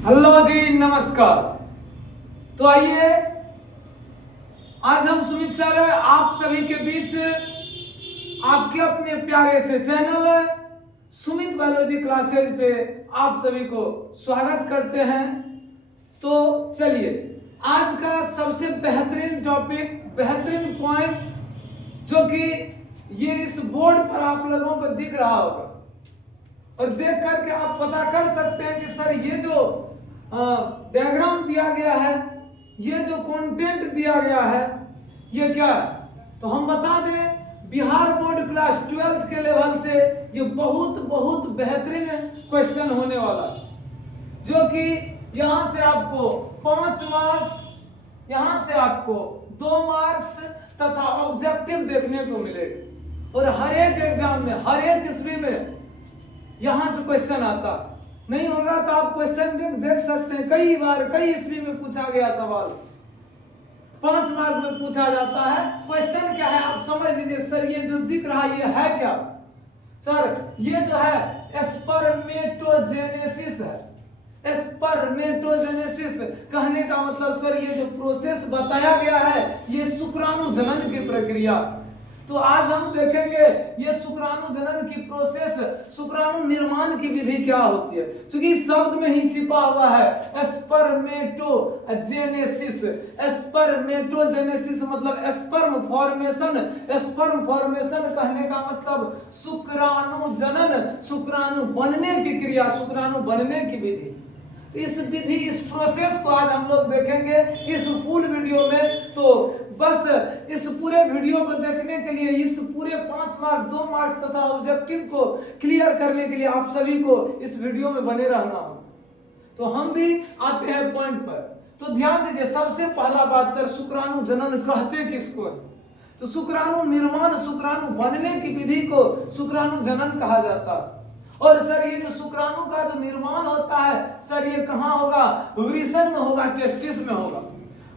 Hello जी, नमस्कार। तो आइए आज हम सुमित सर आप सभी के बीच आपके अपने प्यारे से चैनल सुमित बायोलॉजी क्लासेज पे आप सभी को स्वागत करते हैं। तो चलिए आज का सबसे बेहतरीन टॉपिक, बेहतरीन पॉइंट जो कि ये इस बोर्ड पर आप लोगों को दिख रहा होगा और देख करके आप पता कर सकते हैं कि सर ये जो डायग्राम दिया गया है, ये जो कंटेंट दिया गया है, ये क्या है। तो हम बता दें बिहार बोर्ड क्लास 12th के लेवल से ये बहुत बेहतरीन क्वेश्चन होने वाला है, जो कि यहां से आपको 5 मार्क्स, यहां से आपको 2 मार्क्स तथा ऑब्जेक्टिव देखने को मिलेगा। और हर एक एग्जाम में, हर एक ईस्वी में यहां से क्वेश्चन आता नहीं होगा तो आप क्वेश्चन भी देख सकते हैं। कई बार कई ईस्वी में पूछा गया सवाल 5 मार्क में पूछा जाता है। क्वेश्चन क्या है आप समझ लीजिए। सर ये जो दिख रहा है ये है क्या? सर ये जो है स्पर्मेटोजेनेसिस है। स्पर्मेटोजेनेसिस कहने का मतलब सर ये जो प्रोसेस बताया गया है ये शुक्राणु जनन की प्रक्रिया। तो आज हम देखेंगे ये शुक्राणु जनन की प्रोसेस, शुक्राणु निर्माण की विधि क्या होती है, क्योंकि शब्द में ही छिपा हुआ है स्पर्मेटोजेनेसिस। स्पर्मेटोजेनेसिस मतलब स्पर्म फॉर्मेशन। स्पर्म फॉर्मेशन कहने का मतलब शुक्राणु जनन, शुक्राणु बनने की क्रिया, शुक्राणु बनने की विधि। इस विधि, इस प्रोसेस को आज हम लोग देखेंगे इस फुल वीडियो में। तो बस इस पूरे वीडियो को देखने के लिए, इस पूरे 5 मार्क्स, 2 मार्क्स तथा ऑब्जेक्टिव को क्लियर करने के लिए आप सभी को इस वीडियो में बने रहना होगा। तो हम भी आते हैं पॉइंट पर। तो ध्यान दीजिए, सबसे पहला बात सर शुक्राणु जनन कहते किसको है? तो शुक्राणु निर्माण, शुक्राणु बनने की विधि को शुक्राणु जनन कहा जाता है। और सर ये जो शुक्राणु का जो निर्माण होता है सर ये कहाँ होगा? वृषण में होगा, टेस्टिस में होगा।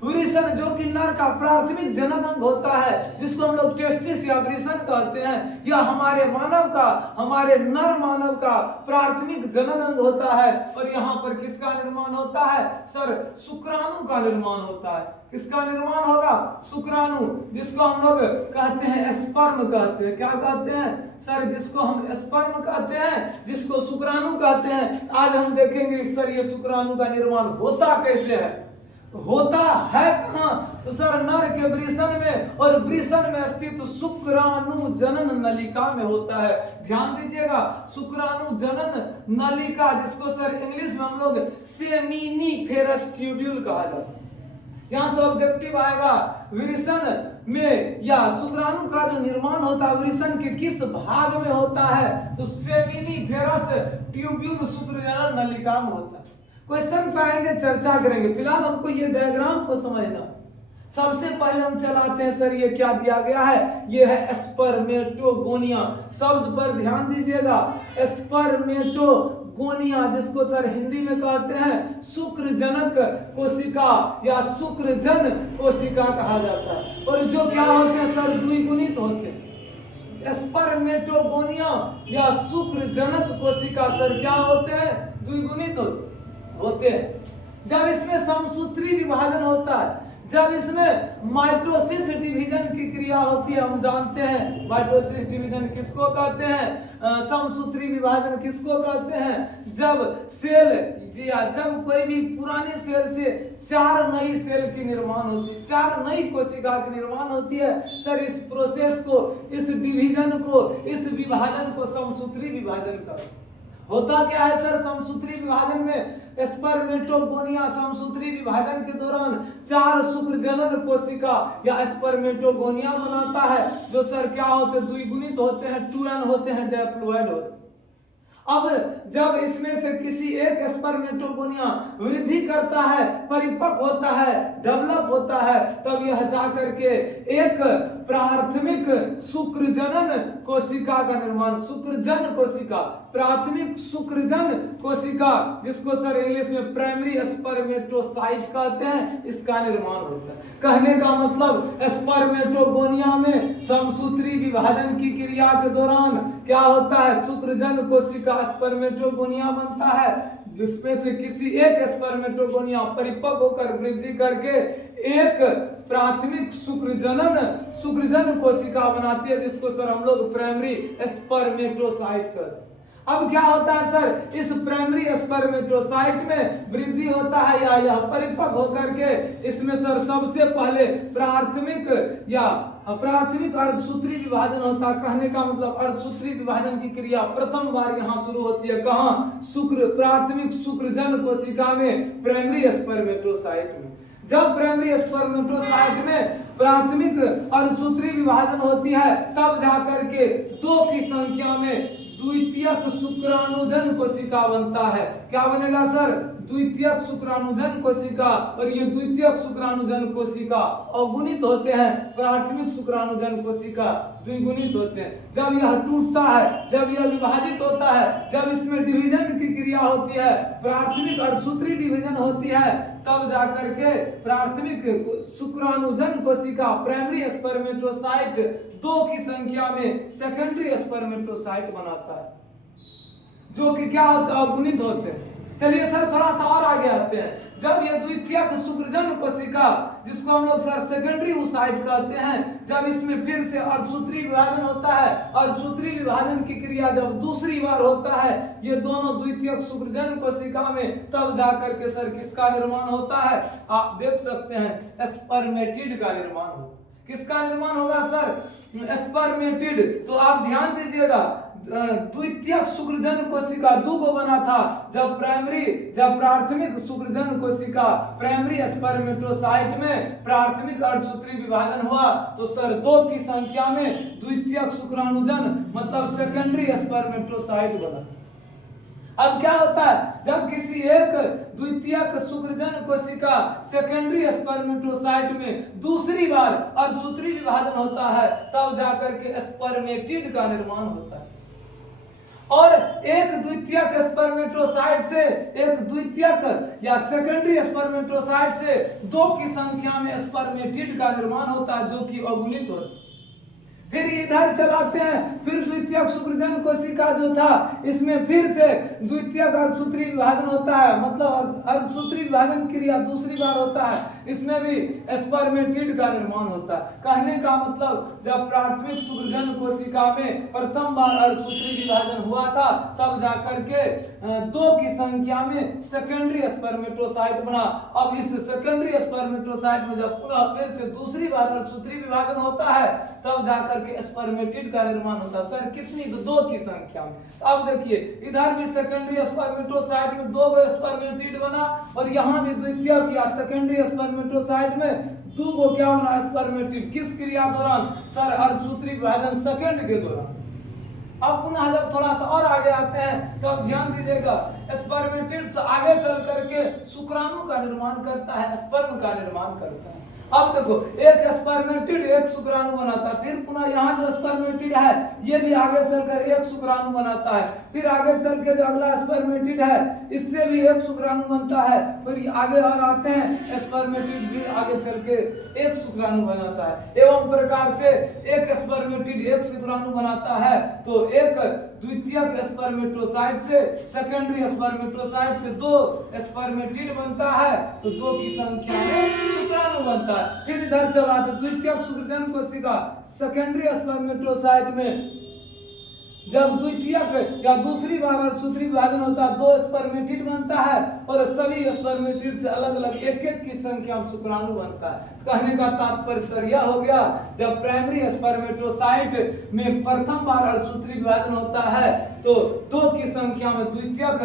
वृषण जो कि नर का प्राथमिक जनन अंग होता है, जिसको हम लोग टेस्टिस या वृषण कहते हैं, यह हमारे मानव का, हमारे नर मानव का प्राथमिक जनन अंग होता है। और यहाँ पर किसका निर्माण होता है? सर शुक्राणु का निर्माण होता है। किसका निर्माण होगा? शुक्राणु, जिसको हम लोग कहते हैं स्पर्म कहते हैं। क्या कहते हैं सर? जिसको हम स्पर्म कहते हैं, जिसको शुक्राणु कहते हैं। आज हम देखेंगे सर ये शुक्राणु का निर्माण होता कैसे है, होता है कहां? तो सर नर के वृषण में, और वृषण में स्थित शुक्राणु जनन नलिका में होता है। ध्यान दीजिएगा, शुक्राणु जनन नलिका, जिसको सर इंग्लिश में हम लोग सेमिनिफेरस ट्यूब्यूल कहा जाता है। यहां से ऑब्जेक्टिव आएगा वृषण में या शुक्राणु का जो निर्माण होता है वृषण के किस भाग में होता है? तो सेमिनिफेरस ट्यूब्यूल शुक्राणु नलिका में होता है। क्वेश्चन पाएंगे, चर्चा करेंगे। फिलहाल हमको ये डायग्राम को समझना। सबसे पहले हम चलाते हैं सर ये क्या दिया गया है? ये है स्पर्मेटोगोनिया। शब्द पर ध्यान दीजिएगा, स्पर्मेटोगोनिया, जिसको सर हिंदी में कहते हैं शुक्रजनक कोशिका या शुक्रजन कोशिका कहा जाता है। और जो क्या होते हैं सर? द्विगुणित होते हैं। स्पर्मेटोगोनिया या शुक्रजनक कोशिका सर क्या होते हैं? द्विगुणित होते हैं। जब इसमें समसूत्री विभाजन होता है, जब इसमें माइटोसिस डिवीजन की क्रिया होती है, हम जानते हैं माइटोसिस डिवीजन किसको कहते हैं, समसूत्री विभाजन किसको कहते हैं? जब सेल जब कोई भी पुरानी सेल से 4 नई सेल की निर्माण होती है, 4 नई कोशिका की निर्माण होती है। सर इस प्रोसेस को, इस डिवीजन को, इस विभाजन को समसूत्री विभाजन करो। होता क्या है सर? समसूत्री विभाजन में स्पर्मेटोगोनिया समसूत्री विभाजन के दौरान 4 शुक्रजनन कोशिका या स्पर्मेटोगोनिया बनाता है, जो सर क्या होते हैं? द्विगुणित होते हैं, 2n होते हैं, डिप्लॉयड होते हैं। अब जब इसमें से किसी एक स्पर्मेटोगोनिया वृद्धि करता है, परिपक्व होता है, डेवलप होता है, तब यह जाकर के एक प्राथमिक शुक्रजनन कोशिका का निर्माण, शुक्रजन कोशिका, प्राथमिक शुक्रजन कोशिका, जिसको सर इंग्लिश में प्राइमरी स्पर्मेटोसाइट कहते हैं, इसका निर्माण होता है। कहने का मतलब स्पर्मेटोगोनिया में समसूत्री विभाजन की क्रिया के दौरान क्या होता है? शुक्रजन कोशिका स्पर्मेटोगोनिया बनता है, जिसमें से किसी एक स्पर्मेटोगोनिया परिपक्व होकर वृद्धि करके एक प्राथमिक शुक्रजन कोशिका बनाती है, जिसको सर हम लोग प्राइमरी स्पर्मेटोसाइट कहते हैं। अब क्या होता है सर, इस प्राइमरी स्पर्मेटोसाइट में वृद्धि होता है या यह परिपक्व होकर के इसमें सर सबसे पहले प्राथमिक अर्धसूत्री विभाजन होता है। कहने का मतलब अर्धसूत्री विभाजन की क्रिया प्रथम बार यहाँ शुरू होती है। कहाँ? प्राथमिक शुक्रजन कोशिका में, प्राइमरी स्पर्मेटोसाइट में। जब प्राइमरी स्पर्मेटोसाइट में प्राथमिक अर्धसूत्री विभाजन होती है, तब जाकर के 2 की संख्या में द्वितीयक शुक्राणुजन कोशिका बनता है। क्या बनेगा सर? द्वितीयक शुक्राणुजन कोशिका। और ये द्वितीयक शुक्राणुजन कोशिका अगुणित होते हैं, प्राथमिक शुक्राणुजन कोशिका द्विगुणित होते हैं। जब यह टूटता है, जब यह विभाजित होता है, जब इसमें डिवीजन की क्रिया होती है, प्राथमिक अर्धसूत्री डिवीजन होती है, तब जाकर के प्राथमिक शुक्राणुजन कोशिका प्राइमरी स्पर्मेटोसाइट 2 की संख्या में सेकेंडरी स्पर्मेटोसाइट बनाता है, जो कि क्या होता है? अगुणित होते हैं। चलिए सर थोड़ा सा और आगे आते हैं। जब ये द्वितीयक शुक्रजन कोशिका, जिसको हम लोग सर सेकेंडरी oocyte कहते हैं, जब इसमें फिर से अर्धसूत्री विभाजन होता है, अर्धसूत्री विभाजन की क्रिया जब दूसरी बार होता है ये दोनों द्वितीयक शुक्रजन कोशिका में, तब जाकर के सर किसका निर्माण होता है? आप देख सकते हैं स्पर्मेटिड का निर्माण होता है। किसका निर्माण होगा सर? स्पर्मेटिड। तो आप ध्यान दीजिएगा, द्वितीयक शुक्रजन कोशिका 2 को बना था। जब प्राथमिक शुक्रजन कोशिका प्राइमरी स्पर्मेटोसाइट में प्राथमिक अर्धसूत्री विभाजन हुआ, तो सर 2 की संख्या में द्वितीयक शुक्राणुजन मतलब सेकेंडरी स्पर्मेटोसाइट बना। अब क्या होता है, जब किसी एक द्वितीयक शुक्रजन कोशिका सेकेंडरी स्पर्मेटोसाइट में दूसरी बार अर्धसूत्री विभाजन होता है, तब जाकर के स्पर्मेटिड का निर्माण होता है। और एक द्वितीयक स्पर्मेटोसाइट से, एक द्वितीयक या सेकेंडरी स्पर्मेटोसाइट से 2 की संख्या में स्पर्मेटिड का निर्माण होता है, जो कि अगुणित होता है। फिर इधर चलाते हैं, फिर द्वितीयक शुक्रजन कोशिका जो था, इसमें फिर से द्वितीयक अर्धसूत्री विभाजन होता है, मतलब अर्धसूत्री विभाजन क्रिया दूसरी बार होता है, इसमें भी स्पर्मेटिड का निर्माण होता है। कहने का मतलब जब प्राथमिक शुक्रजन कोशिका में प्रथम बार अर्धसूत्री विभाजन हुआ था, तब जाकर के 2 की संख्या में सेकेंडरी स्पर्मेटोसाइट बना। अब इस सेकेंडरी स्पर्मेटोसाइट में जब पुनः फिर से दूसरी बार अर्धसूत्री विभाजन होता है, तब जाकर के स्पर्मेटिड का निर्माण होता है। सर कितनी? 2 की संख्या में। अब देखिए इधर भी सेकेंडरी स्पर्मेटोसाइट में 2 स्पर्मेटिड बना, और यहाँ भी द्वितीयक या सेकेंडरी स्पर्मेटोसाइट में 2 क्या बना? स्पर्मेटिड। किस क्रिया दौरान? सर अर्धसूत्री विभाजन सेकेंड के दौरान। अब पुनः जब थोड़ा सा और आगे आते हैं, तब ध्यान दीजिएगा, स्पर्मेटिड से आगे चल करके शुक्राणु का निर्माण करता है, स्पर्म का निर्माण करता है। अब देखो, एक स्पर्मेटिड एक शुक्राणु बनाता है, फिर पुनः यहाँ जो स्पर्मेटिड है ये भी आगे चलकर एक शुक्राणु बनाता है, फिर आगे चल के जो अगला स्पर्मेटिड है इससे भी एक शुक्राणु बनता है, फिर आगे और आते हैं स्पर्मेटिड भी आगे चल के एक शुक्राणु बनाता है। एवं प्रकार से एक स्पर्मेटिड एक शुक्राणु बनाता है, तो एक द्वितीयक स्पर्मेटोसाइट से सेकेंडरी स्पर्मेटोसाइट से 2 स्पर्मेटिड बनता है, तो 2 की संख्या में शुक्राणु बनता है। फिर इधर चला तो द्वितीयक शुक्रजन कोशिका सेकेंडरी स्पर्मेटोसाइट में जब द्वितीयक या दूसरी बार अर्धसूत्री विभाजन होता है, 2 स्पर्मेटिड बनता है, और सभी स्पर्मेटिड से अलग अलग एक की संख्या में शुक्राणु बनता है। कहने का तात्पर्य सर यह हो गया, जब प्राइमरी स्पर्मेटोसाइट में प्रथम बार अर्धसूत्री विभाजन होता है, तो 2 की संख्या में द्वितीयक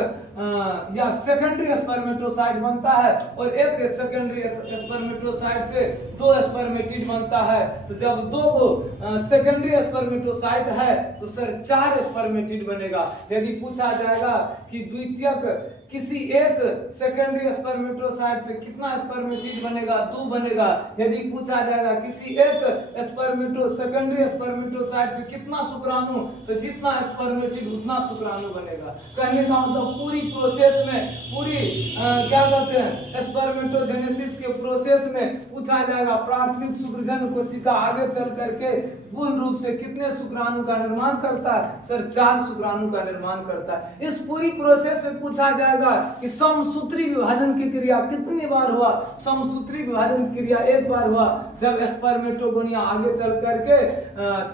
या सेकेंडरी स्पर्मेटोसाइट बनता है, और एक सेकेंडरी स्पर्मेटोसाइट से 2 स्पर्मेटिड बनता है। तो जब 2 सेकेंडरी स्पर्मेटोसाइट है, तो सर 4 स्पर्मेटिड बनेगा। यदि पूछा जाएगा कि द्वितीयक किसी एक सेकेंडरी स्पर्मेटोसाइट से कितना स्पर्मेटिड बनेगा? 2 बनेगा। यदि पूछा जाएगा किसी एक सेकेंडरी स्पर्मेटोसाइट से कितना शुक्राणु, तो जितना स्पर्मेटिड उतना शुक्राणु बनेगा। कहने का मतलब पूरी प्रोसेस में, पूरी क्या कहते हैं स्पर्मेटोजेनेसिस के प्रोसेस में पूछा जाएगा प्राथमिक शुक्रजन कोशिका आगे चल करके पूर्ण रूप से कितने शुक्राणु का निर्माण करता है? सर 4 शुक्राणु का निर्माण करता है। इस पूरी प्रोसेस में पूछा जाएगा जाएगा कि समसूत्री विभाजन की क्रिया कितनी बार हुआ। समसूत्री विभाजन क्रिया एक बार हुआ, जब स्पर्मेटोगोनिया आगे चल करके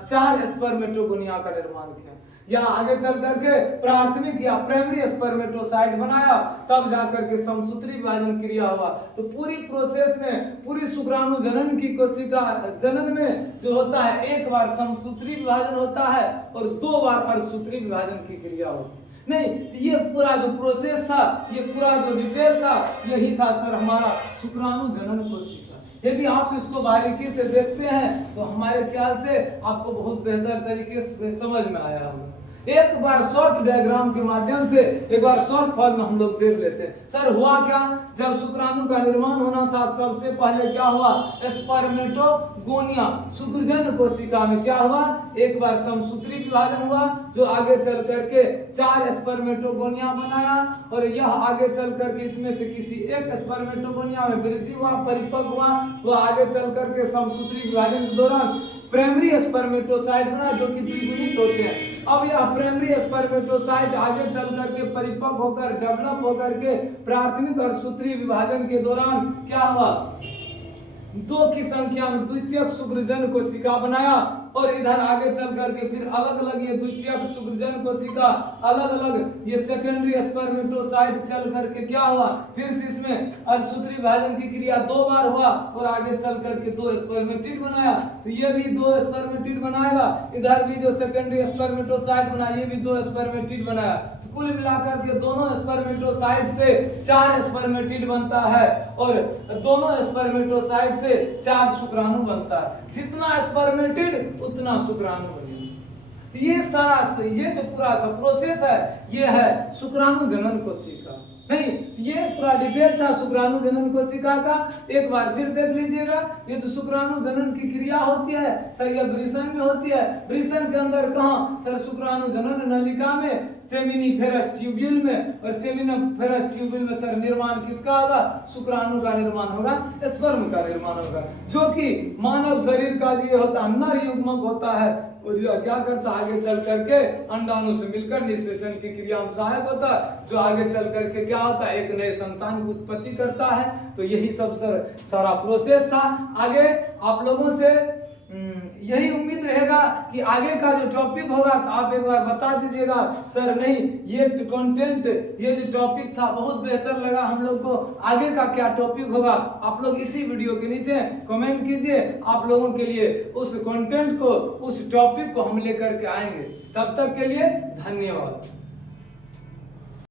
4 स्पर्मेटोगोनिया का निर्माण किया, या आगे चल करके प्राथमिक या प्राइमरी स्पर्मेटोसाइट बनाया, तब जाकर के समसूत्री विभाजन क्रिया हुआ। तो पूरी प्रोसेस में, पूरी शुक्राणु जनन की कोशिका जनन में जो होता है, एक बार समसूत्री विभाजन होता है और 2 बार अर्धसूत्री विभाजन की क्रिया होती है। नहीं, ये पूरा जो प्रोसेस था, ये पूरा जो डिटेल था, यही था सर हमारा शुक्राणु जनन कोशिका। यदि आप इसको बारीकी से देखते हैं तो हमारे ख्याल से आपको बहुत बेहतर तरीके से समझ में आया होगा। एक बार शॉर्ट डायग्राम के माध्यम से, एक बार शॉर्ट फॉर्म में हम लोग देख लेते हैं। सर हुआ क्या, जब शुक्राणु का निर्माण होना था, सबसे पहले क्या हुआ, स्पर्मेटोगोनिया शुक्रजन कोशिका में क्या हुआ, एक बार समसूत्री विभाजन हुआ, जो आगे चल करके 4 स्पर्मेटोगोनिया बनाया, और यह आगे चल करके इसमें से किसी एक स्पर्मेटोगोनिया में वृद्धि हुआ, परिपक्व हुआ, वह आगे चल करके समसूत्री विभाजन के दौरान प्राइमरी स्पर्मेटोसाइट बना, जो कि द्विगुणित होते हैं। अब यह प्राइमरी स्पर्मेटोसाइट आगे चल करके परिपक्व होकर, डेवलप होकर के प्राथमिक और सूत्री विभाजन के दौरान क्या हुआ, 2 की संख्या में द्वितीयक शुक्रजन कोशिका बनाया, और इधर आगे चल करके फिर अलग अलग ये द्वितीयक शुक्रजन कोशिका, अलग अलग ये सेकेंडरी स्पर्मेटोसाइट चल करके क्या हुआ, फिर से इसमें अर्धसूत्री विभाजन की क्रिया 2 बार हुआ, और आगे चल करके 2 स्पर्मेटिड बनाया। तो ये भी 2 स्पर्मेटिड बनाएगा, इधर भी जो सेकेंडरी स्पर्मेटोसाइट बना, ये भी 2 स्पर्मेटिड बनाया। तो कुल मिलाकर के दोनों स्पर्मेटोसाइट से 4 स्पर्मेटिड बनता है, और दोनों स्पर्मेटोसाइट से 4 शुक्राणु बनता है। जितना स्पर्मेटिड उतना शुक्राणु बनेगा। ये सारा, ये जो पूरा सा प्रोसेस है, ये है शुक्राणु जनन कोशिका। नहीं, ये पूरा डिटेल था शुक्राणु जनन कोशिका का। एक बार फिर देख लीजिएगा, ये तो शुक्राणु जनन की क्रिया होती है सर, ये वृषण में होती है। वृषण के अंदर कहाँ सर, शुक्राणु जनन नलिका में, सेमिनिफेरस ट्यूब्यूल में, और सेमिनिफेरस ट्यूब्यूल में सर निर्माण किसका होगा, शुक्राणु का निर्माण होगा, स्पर्म का निर्माण होगा, जो कि मानव शरीर का जो होता है नर युग्मक होता है, और यह क्या करता है, आगे चल करके अंडाणु से मिलकर निषेचन की क्रिया में सहायक होता है, जो आगे चल करके क्या होता है, एक नए संतान की उत्पत्ति करता है। तो यही सब सर सारा प्रोसेस था। आगे आप लोगों से यही उम्मीद रहेगा कि आगे का जो टॉपिक होगा, तो आप एक बार बता दीजिएगा सर, नहीं ये कंटेंट, ये जो टॉपिक था बहुत बेहतर लगा हम लोग को, आगे का क्या टॉपिक होगा, आप लोग इसी वीडियो के नीचे कमेंट कीजिए। आप लोगों के लिए उस कंटेंट को, उस टॉपिक को हम लेकर के आएंगे। तब तक के लिए धन्यवाद।